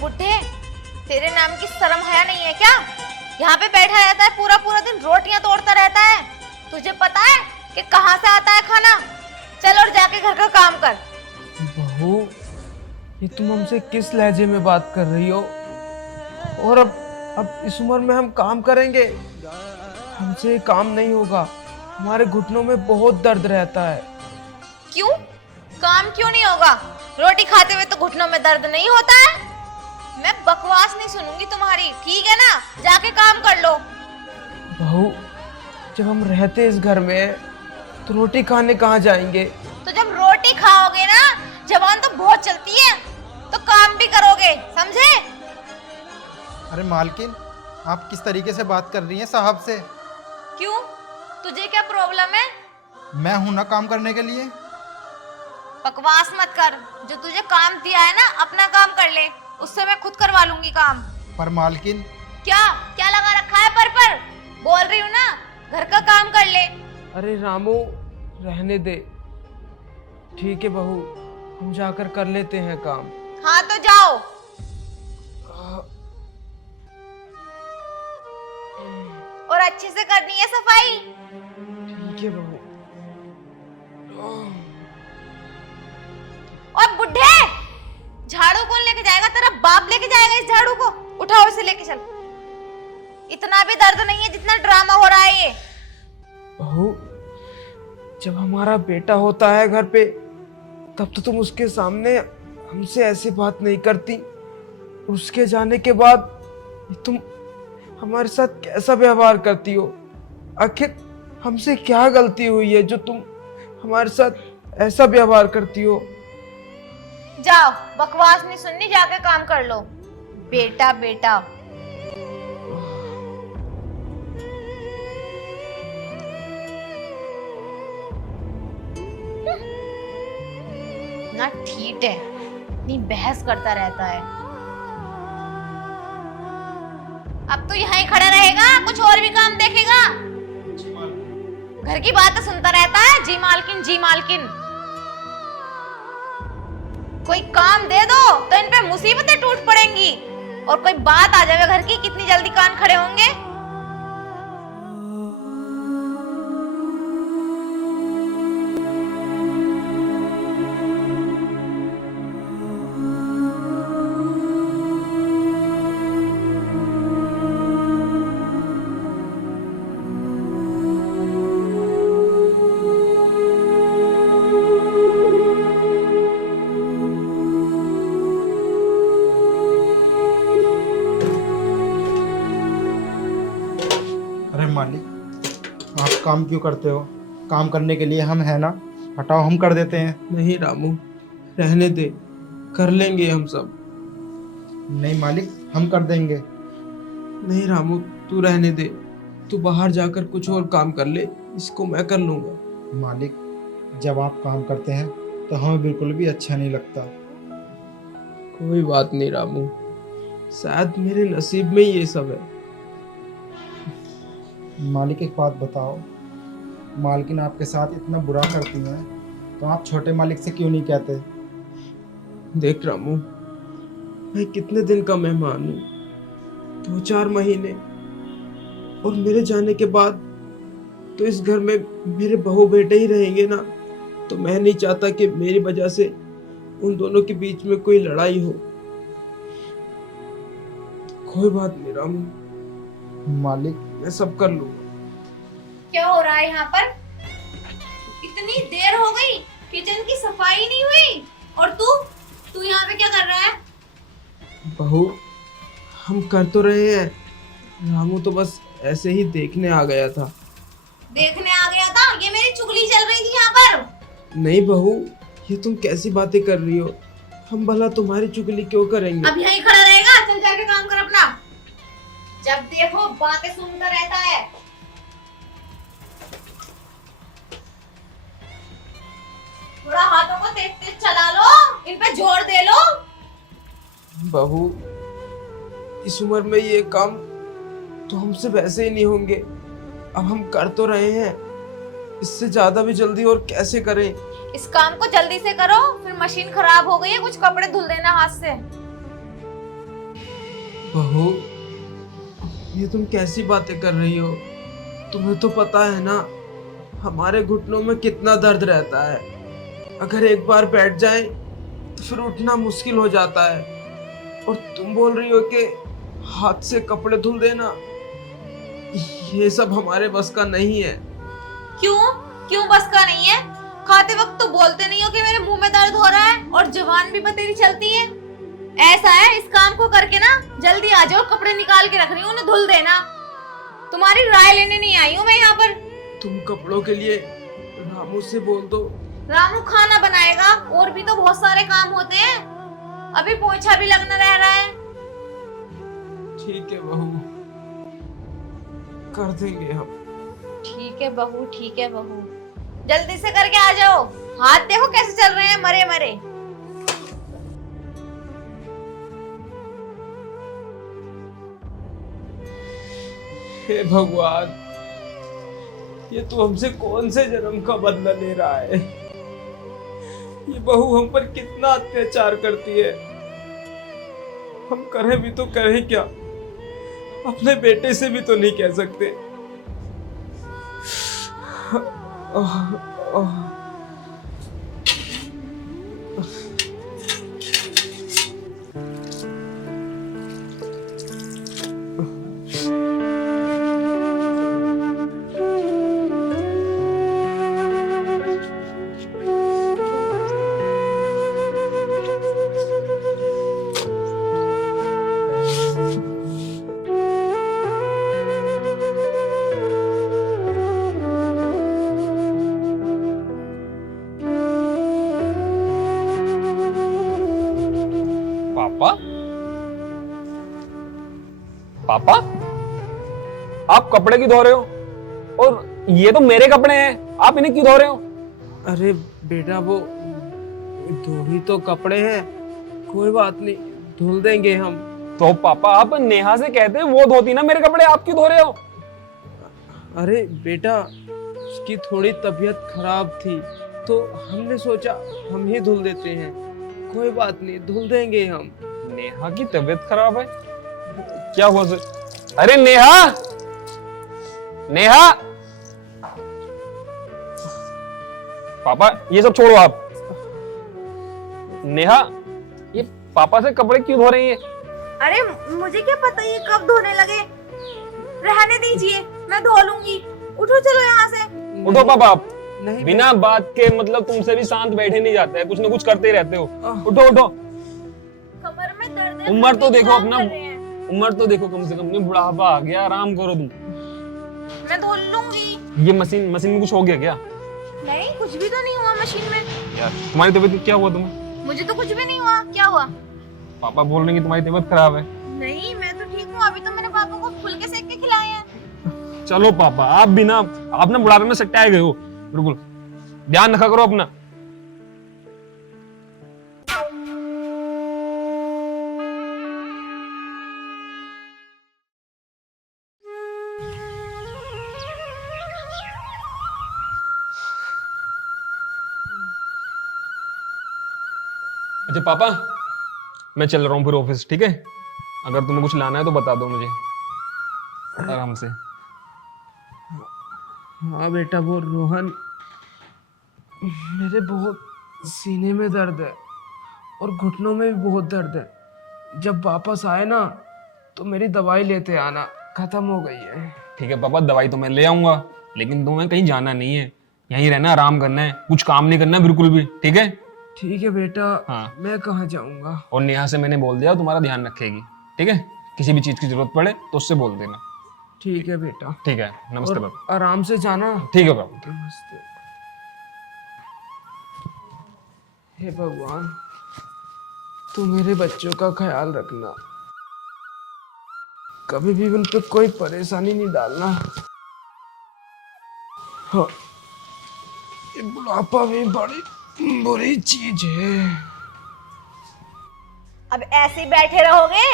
बुड्ढे, तेरे नाम की शर्म हया नहीं है क्या? यहाँ पे बैठा रहता है पूरा पूरा दिन, रोटियां तोड़ता रहता है। तुझे पता है कि कहाँ से आता है खाना? चल और जाके घर का काम कर। बहू, ये तुम हमसे किस लहजे में बात कर रही हो? और अब इस उम्र में हम काम करेंगे? हमसे ये काम नहीं होगा। हमारे घुटनों में बहुत दर्द रहता है। क्यों? काम क्यों नहीं होगा? रोटी खाते हुए तो घुटनों में दर्द नहीं होता है? मैं बकवास नहीं सुनूंगी तुम्हारी, ठीक है ना? जाके काम कर लो। बहू, जब हम रहते इस घर में तो रोटी खाने कहाँ जाएंगे? तो जब रोटी खाओगे ना, जबान तो बहुत चलती है, तो काम भी करोगे, समझे? अरे मालकिन, आप किस तरीके से बात कर रही हैं साहब से? क्यों? तुझे क्या प्रॉब्लम है? मैं हूं ना काम करने के लिए। बकवास मत कर। जो तुझे काम दिया है ना, अपना काम कर ले, उससे मैं खुद करवा लूंगी काम। पर मालकिन, क्या क्या लगा रखा है पर? बोल रही हूँ ना, घर का काम कर ले। अरे रामू, रहने दे। ठीक है बहू, हम जाकर कर लेते हैं काम। हाँ तो जाओ। और अच्छे से करनी है सफाई। ठीक है बहू। और बुड्ढे, झाड़ू कौन लेके जाएगा? तेरा बाप लेके जाएगा इस झाड़ू को। उठाओ इसे, लेके चल। इतना भी दर्द नहीं है जितना ड्रामा हो रहा है ये। बहू, जब हमारा बेटा होता है घर पे, तब तो तुम उसके सामने हमसे ऐसी बात नहीं करती। उसके जाने के बाद तुम हमारे साथ कैसा व्यवहार करती हो? आखिर हमसे क्या गलती हुई है जो तुम हमारे साथ ऐसा व्यवहार करती हो? जाओ, बकवास नहीं सुननी, जाके काम कर लो। बेटा बेटा। ना ठीक है, इतनी बहस करता रहता है। अब तो यहाँ ही खड़ा रहेगा, कुछ और भी काम देखेगा? घर की बातें सुनता रहता है, जी मालकिन जी मालकिन। कोई काम दे दो तो इन पे मुसीबतें टूट पड़ेंगी, और कोई बात आ जाए घर की, कितनी जल्दी कान खड़े होंगे। अरे मालिक, आप काम क्यों करते हो? काम करने के लिए हम हैं ना। हटाओ, हम कर देते हैं। नहीं रामू, रहने दे, कर लेंगे हम सब। नहीं मालिक, हम कर देंगे। नहीं रामू, तू रहने दे। तू बाहर जाकर कुछ और काम कर ले, इसको मैं कर लूंगा। मालिक, जब आप काम करते हैं तो हमें बिल्कुल भी अच्छा नहीं लगता। कोई बात नहीं रामू, शायद मेरे नसीब में ही ये सब है। मालिक, एक बात बताओ, मालकिन आपके साथ इतना बुरा करती हैं तो आप छोटे मालिक से क्यों नहीं कहते? देख रामू, मैं कितने दिन का मेहमान हूँ, 2-4 महीने, और मेरे जाने के बाद तो इस घर में मेरे बहू बेटे ही रहेंगे ना। तो मैं नहीं चाहता कि मेरी वजह से उन दोनों के बीच में कोई लड़ाई हो। कोई बात नहीं रामू, मालिक, मैं सब कर लूंगा। क्या हो रहा है यहाँ पर? इतनी देर हो गई, किचन की सफाई नहीं हुई, और तू यहाँ पे क्या कर रहा है? बहू, हम कर तो रहे हैं, रामू तो बस ऐसे ही देखने आ गया था। देखने आ गया था? ये मेरी चुगली चल रही थी यहाँ पर। नहीं बहू, ये तुम कैसी बातें कर रही हो? हम भला तुम्हारी चुगली क्यों करेंगे? अब यहीं खड़ा रहेगा? चल जाके काम कर अपना। जब देखो बातें सुनता रहता है। थोड़ा हाथों को तेज तेज चला लो, इन पे जोर दे लो। बहू, इस उम्र में ये काम तो हमसे वैसे ही नहीं होंगे। अब हम कर तो रहे हैं, इससे ज्यादा भी जल्दी और कैसे करें? इस काम को जल्दी से करो, फिर मशीन खराब हो गई है, कुछ कपड़े धुल देना हाथ से। बहू, ये तुम कैसी बातें कर रही हो? तुम्हें तो पता है ना हमारे घुटनों में कितना दर्द रहता है। अगर एक बार बैठ जाए तो फिर उठना मुश्किल हो जाता है। और तुम बोल रही हो कि हाथ से कपड़े धुल देना, ये सब हमारे बस का नहीं है। क्यों क्यों बस का नहीं है? खाते वक्त तो बोलते नहीं हो कि मेरे मुंह में दर्द हो रहा है, और जुबान भी बतेरी चलती है। ऐसा है, इस काम को करके ना जल्दी आ जाओ, कपड़े निकाल के रख रही हूँ, उन्हें धुल देना। तुम्हारी राय लेने नहीं आई हूँ मैं यहाँ पर। तुम कपड़ों के लिए रामू से बोल दो। रामू खाना बनाएगा, और भी तो बहुत सारे काम होते हैं। अभी पोछा भी लगना रह रहा है। ठीक है बहू, कर देंगे हम। ठीक है बहू, ठीक है बहू, जल्दी से करके आ जाओ। हाथ देखो कैसे चल रहे हैं, मरे मरे। हे भगवान, ये तो हमसे कौन से जन्म का बदला ले रहा है? ये बहू हम पर कितना अत्याचार करती है। हम करें भी तो करें क्या? अपने बेटे से भी तो नहीं कह सकते। पापा, पापा, आप कपड़े क्यों धो रहे हो? और ये तो मेरे कपड़े हैं, आप इन्हें क्यों धो रहे हो? अरे बेटा, वो दो ही तो कपड़े हैं, कोई बात नहीं, धुल देंगे हम। तो पापा, आप नेहा से कहते वो धोती ना मेरे कपड़े, आप क्यों धो रहे हो? अरे बेटा, उसकी थोड़ी तबीयत खराब थी तो हमने सोचा हम ही धुल देते हैं। कोई बात नहीं, धुल देंगे हम। नेहा की तबीयत खराब है? क्या हुआ सर? अरे नेहा, नेहा! पापा, ये सब छोड़ो आप। नेहा, ये पापा से कपड़े क्यों धो रही है? अरे मुझे क्या पता ये कब धोने लगे। रहने दीजिए, मैं धो लूंगी। उठो, चलो यहाँ से। उठो पापा, आप नहीं, बिना बात के मतलब तुमसे भी शांत बैठे नहीं जाते हैं, कुछ ना कुछ करते ही रहते हो। उठो उठो, कमर में दर्द है। उम्र तो देखो अपना, कर रहे हैं। उम्र तो देखो कम से कम, नहीं बुढ़ापा आ गया, आराम करो तुम। मैं धो लूंगी। ये मशीन में कुछ हो गया क्या? नहीं, कुछ भी तो नहीं हुआ मशीन में। यार तुम्हारी तबीयत क्या हुआ तुम्हें? मुझे तो कुछ भी नहीं हुआ। क्या हुआ? पापा बोल रहे हैं कि तुम्हारी तबीयत खराब है। नहीं, मैं तो ठीक हूँ। अभी तो मैंने पापा को फुलके सेक के खिलाए हैं। चलो पापा, आप भी ना, आप ना बुढ़ापे में सट्टाए गए हो, बिल्कुल ध्यान रखा करो अपना। अच्छा पापा, मैं चल रहा हूँ फिर ऑफिस, ठीक है? अगर तुम्हें कुछ लाना है तो बता दो मुझे, आराम से। हाँ बेटा, वो रोहन, मेरे बहुत सीने में दर्द है और घुटनों में भी बहुत दर्द है। जब वापस आए ना तो मेरी दवाई लेते आना, खत्म हो गई है। ठीक है पापा, दवाई तो मैं ले आऊंगा, लेकिन तुम्हें कहीं जाना नहीं है, यहीं रहना, आराम करना है, कुछ काम नहीं करना बिल्कुल भी, ठीक है? ठीक है बेटा। हाँ। मैं कहाँ जाऊंगा? और नेहा से मैंने बोल दिया तुम्हारा ध्यान रखेगी, ठीक है? किसी भी चीज की जरूरत पड़े तो उससे बोल देना। ठीक है बेटा। ठीक है, नमस्ते और पापा। आराम से जाना। ठीक है पापा। नमस्ते। हे भगवान, तू मेरे बच्चों का ख्याल रखना, कभी भी उन पे कोई परेशानी नहीं डालना। हाँ, ये बुढ़ापा भी बड़ी बुरी चीज है। अब ऐसे ही बैठे रहोगे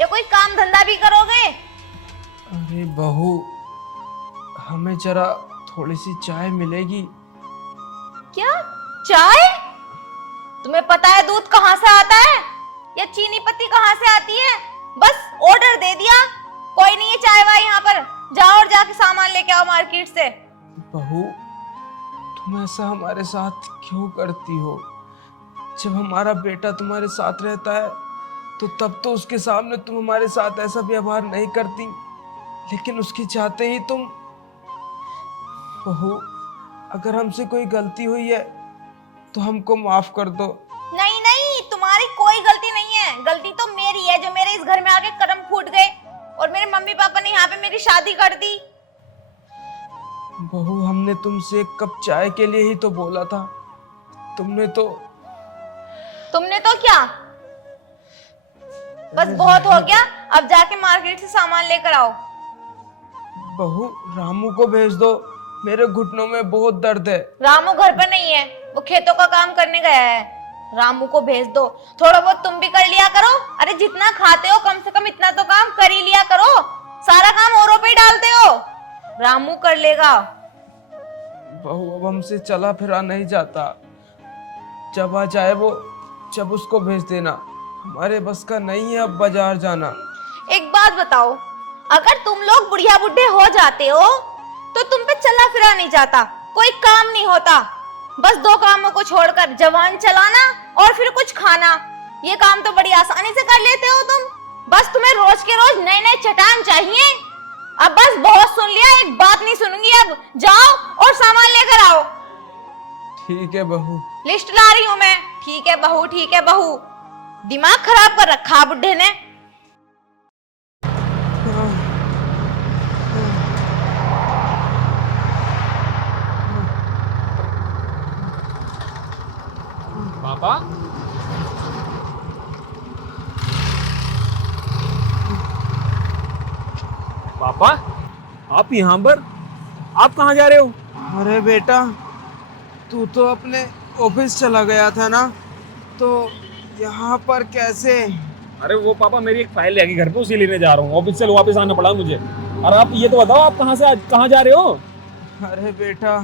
या कोई काम धंधा भी करोगे? अरे बहू, हमें जरा थोड़ी सी चाय मिलेगी? क्या चाय? तुम्हें पता है दूध कहाँ से आता है या चीनी पत्ती कहाँ से आती है? बस यहाँ पर, जाओ और जाके सामान लेके आओ मार्केट से। बहू, तुम ऐसा हमारे साथ क्यों करती हो? जब हमारा बेटा तुम्हारे साथ रहता है तो तब तो उसके सामने तुम हमारे साथ ऐसा व्यवहार नहीं करती, लेकिन उसके चाहते ही तुम। बहू, अगर हमसे कोई गलती हुई है तो हमको माफ कर दो। नहीं नहीं, तुम्हारी कोई गलती नहीं है, गलती तो मेरी है जो मेरे इस घर में आके कदम फूट गए और मेरे मम्मी पापा ने यहाँ पे मेरी शादी कर दी। बहू, हमने तुमसे एक कप चाय के लिए ही तो बोला था, तुमने तो क्या? बस बहुत हो गया, अब जाके मार्केट से सामान लेकर आओ। बहू, रामू को भेज दो, मेरे घुटनों में बहुत दर्द है। रामू घर पर नहीं है, वो खेतों का काम करने गया है। रामू को भेज दो, थोड़ा बहुत तुम भी कर लिया करो। अरे जितना खाते हो कम से कम इतना तो काम कर ही लिया करो, सारा काम औरों पे ही डालते हो। रामू कर लेगा। बहू, अब हमसे चला फिरा नहीं जाता, जब आ जाए वो जब उसको भेज देना। हमारे बस का नहीं है अब बाजार जाना। एक बात बताओ, अगर तुम लोग बुढ़िया बुढ़े हो जाते हो तो तुम पे चला फिरा नहीं जाता, कोई काम नहीं होता। बस दो कामों को छोड़कर जवान चलाना और फिर कुछ खाना, ये काम तो बड़ी आसानी से कर लेते हो तुम। बस तुम्हें रोज के रोज नए नए चटान चाहिए। अब बस बहुत सुन लिया, एक बात नहीं सुनूंगी। अब जाओ और सामान लेकर आओ। ठीक है बहू। लिस्ट ला रही हूँ मैं। ठीक है बहू, ठीक है बहू। दिमाग खराब कर रखा बुढ़े ने। पापा, पापा, आप यहाँ पर? आप कहाँ जा रहे हो? अरे बेटा, तू तो अपने ऑफिस चला गया था ना, तो यहाँ पर कैसे? अरे वो पापा, मेरी एक फाइल है घर पे, उसी लेने जा रहा हूँ। ऑफिस से वापस आना पड़ा मुझे। और आप ये तो बताओ, आप कहाँ जा रहे हो? अरे बेटा,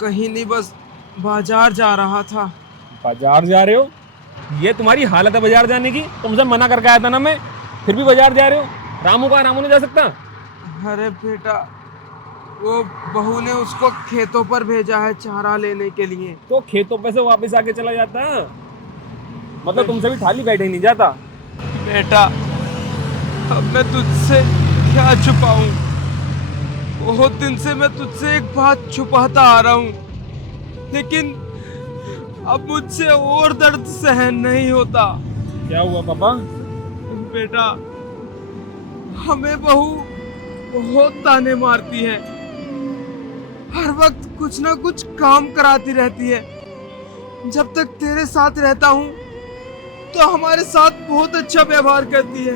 कहीं नहीं, बस बाजार जा रहा था। बाजार जा रहे हो? ये तुम्हारी हालत है बाजार जाने की? तुमसे मना करके आया था ना मैं, फिर भी बाजार जा रहे हो? रामू नहीं जा सकता? अरे बेटा, वो बहू ने उसको खेतों पर भेजा है चारा लेने के लिए। तो खेतों पे से वापस आके चला जाता, मतलब तुमसे भी खाली बैठे ही नहीं जाता। बेटा, अब मैं तुझसे क्या छुपाऊं? बहुत दिन से मैं तुझसे एक बात छुपाता आ रहा हूं, लेकिन अब मुझसे और दर्द सहन नहीं होता। क्या हुआ पापा? बेटा, हमें बहू बहुत ताने मारती है, हर वक्त कुछ ना कुछ काम कराती रहती है। जब तक तेरे साथ रहता हूँ तो हमारे साथ बहुत अच्छा व्यवहार करती है,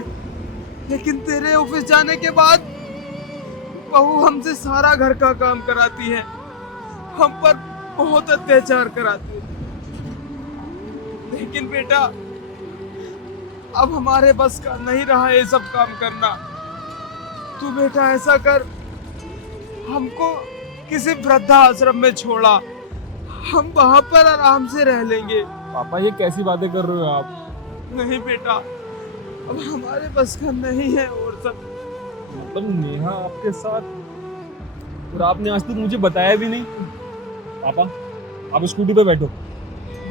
लेकिन तेरे ऑफिस जाने के बाद बहू हमसे सारा घर का काम कराती है, हम पर बहुत अत्याचार कराती है। लेकिन बेटा, अब हमारे बस का नहीं रहा ये सब काम करना। तू बेटा ऐसा कर, हमको किसी वृद्धा आश्रम में छोड़ा, हम वहां पर आराम से रह लेंगे। पापा, ये कैसी बातें कर रहे हो आप? नहीं बेटा, अब हमारे बस का नहीं है और सब। मतलब नेहा आपके साथ, और आपने आज तक मुझे बताया भी नहीं। पापा, आप स्कूटी पे बैठो।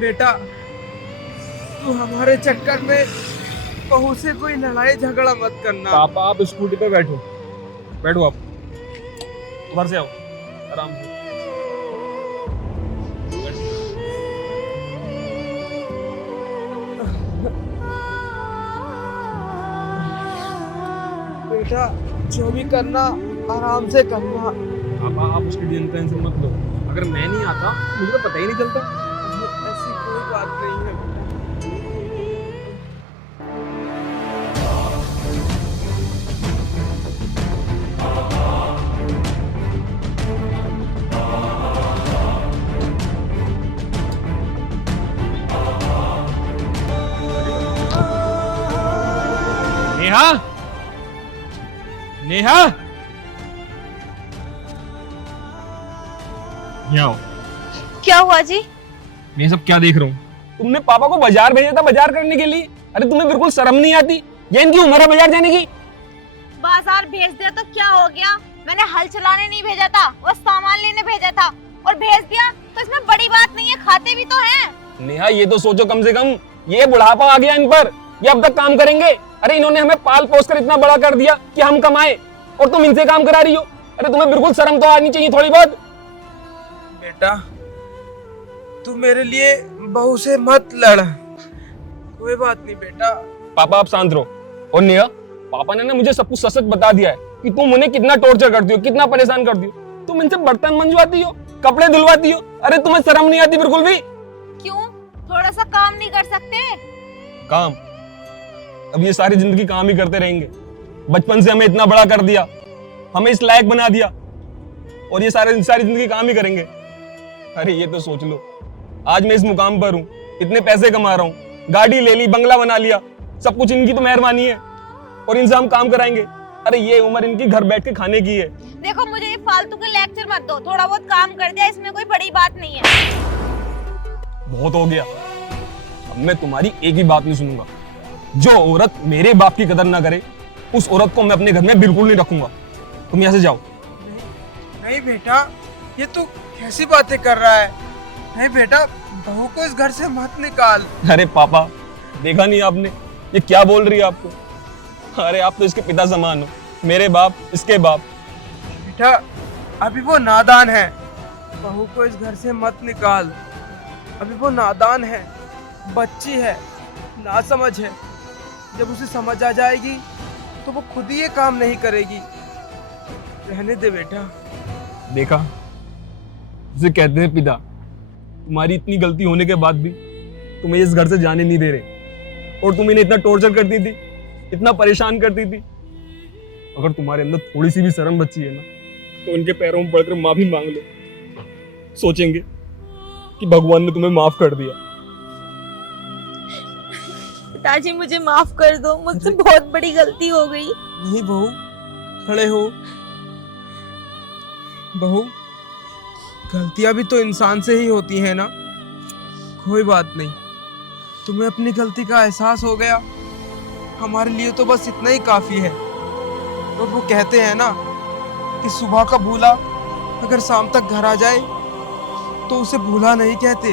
बेटा, तू हमारे चक्कर में बहू से कोई लड़ाई झगड़ा मत करना। पापा, आप स्कूटी पे बैठो, बैठो आप, उधर से आओ आराम से। बेटा, जो भी करना आराम से करना। पापा, आप उसकी टेंशन मत लो, अगर मैं नहीं आता मुझे तो पता ही नहीं चलता। ऐसी कोई बात नहीं है। नेहा, नेहा, यहाँ आओ। क्या हुआ जी? मैं सब क्या देख रहा हूँ? तुमने पापा को बाजार भेजा था, बाजार करने के लिए। अरे तुम्हें बिल्कुल शर्म नहीं आती? ये इनकी उम्र है बाजार जाने की? बाजार भेज दिया तो क्या हो गया? मैंने हल चलाने नहीं भेजा था, वो सामान लेने भेजा था और भेज दिया तो इसमें बड़ी बात नहीं है, खाते भी तो हैं। नेहा ये तो सोचो कम से कम, ये बुढ़ापा आ गया इन पर, ये अब तक काम करेंगे? अरे इन्होंने हमें पाल पोस कर इतना बड़ा कर दिया कि हम कमाए और तुम इनसे काम करा रही हो। अरे तुम्हें बिल्कुल शर्म तो आनी चाहिए थोड़ी बहुत। बेटा तू मेरे लिए बहू से मत लड़, कोई बात नहीं बेटा। पापा आप शांत रहो। और नेहा, पापा ने ना मुझे सब कुछ सच सच बता दिया है कि तुम उन्हें कितना टॉर्चर करती हो, कितना परेशान करती हो। तुम इनसे बर्तन मंजवाती हो, कपड़े धुलवाती हो, अरे तुम्हें शर्म नहीं आती बिल्कुल भी? क्यों, थोड़ा सा काम नहीं कर सकते? काम? अब ये सारी जिंदगी काम ही करते रहेंगे? बचपन से हमें इतना बड़ा कर दिया, हमें इस लायक बना दिया, और ये सारी जिंदगी काम ही करेंगे? अरे ये तो सोच लो, आज मैं इस मुकाम पर हूँ, इतने पैसे कमा रहा हूँ, गाड़ी ले ली, बंगला बना लिया, सब कुछ इनकी तो मेहरबानी है, और इनसे हम काम कराएंगे? अरे ये उम्र इनकी घर बैठ के खाने की है। देखो मुझे ये फालतू के लेक्चर मत दो, थोड़ा बहुत काम कर दिया, इसमें कोई बड़ी बात नहीं है। बहुत हो गया, अब मैं तुम्हारी एक ही बात नहीं सुनूंगा। जो औरत मेरे बाप की कदर ना करे, उस औरत को मैं अपने घर में बिल्कुल नहीं रखूंगा। तुम यहाँ से जाओ। नहीं बेटा, ये तू कैसी बातें कर रहा है? नहीं बेटा, बहू को इस घर से मत निकाल। अरे पापा, देखा नहीं आपने ये क्या बोल रही है आपको? अरे आप तो इसके पिता समान हो, मेरे बाप, इसके बाप। बेटा अभी वो नादान है, बहू को इस घर से मत निकाल। अभी वो नादान है, बच्ची है, नासमझ है। जब उसे समझ आ जाएगी तो वो खुद ही ये काम नहीं करेगी। रहने दे बेटा। देखा, जिसे कहते हैं पिता, तुम्हारी इतनी गलती होने के बाद भी तुम्हें इस घर से जाने नहीं दे रहे, और तुम इन्हें इतना टॉर्चर करती थी, इतना परेशान करती थी। अगर तुम्हारे अंदर थोड़ी सी भी शर्म बची है ना, तो उनके पैरों में पड़कर माफी मांग लो, सोचेंगे कि भगवान ने तुम्हें माफ कर दिया। पिताजी मुझे माफ कर दो, मुझसे बहुत बड़ी गलती हो गई। नहीं बहू, खड़े हो। बहू, गलतियां भी तो इंसान से ही होती हैं ना। कोई बात नहीं, तुम्हें अपनी गलती का एहसास हो गया, हमारे लिए तो बस इतना ही काफी है। और वो कहते हैं ना कि सुबह का भूला अगर शाम तक घर आ जाए तो उसे भूला नहीं कहते।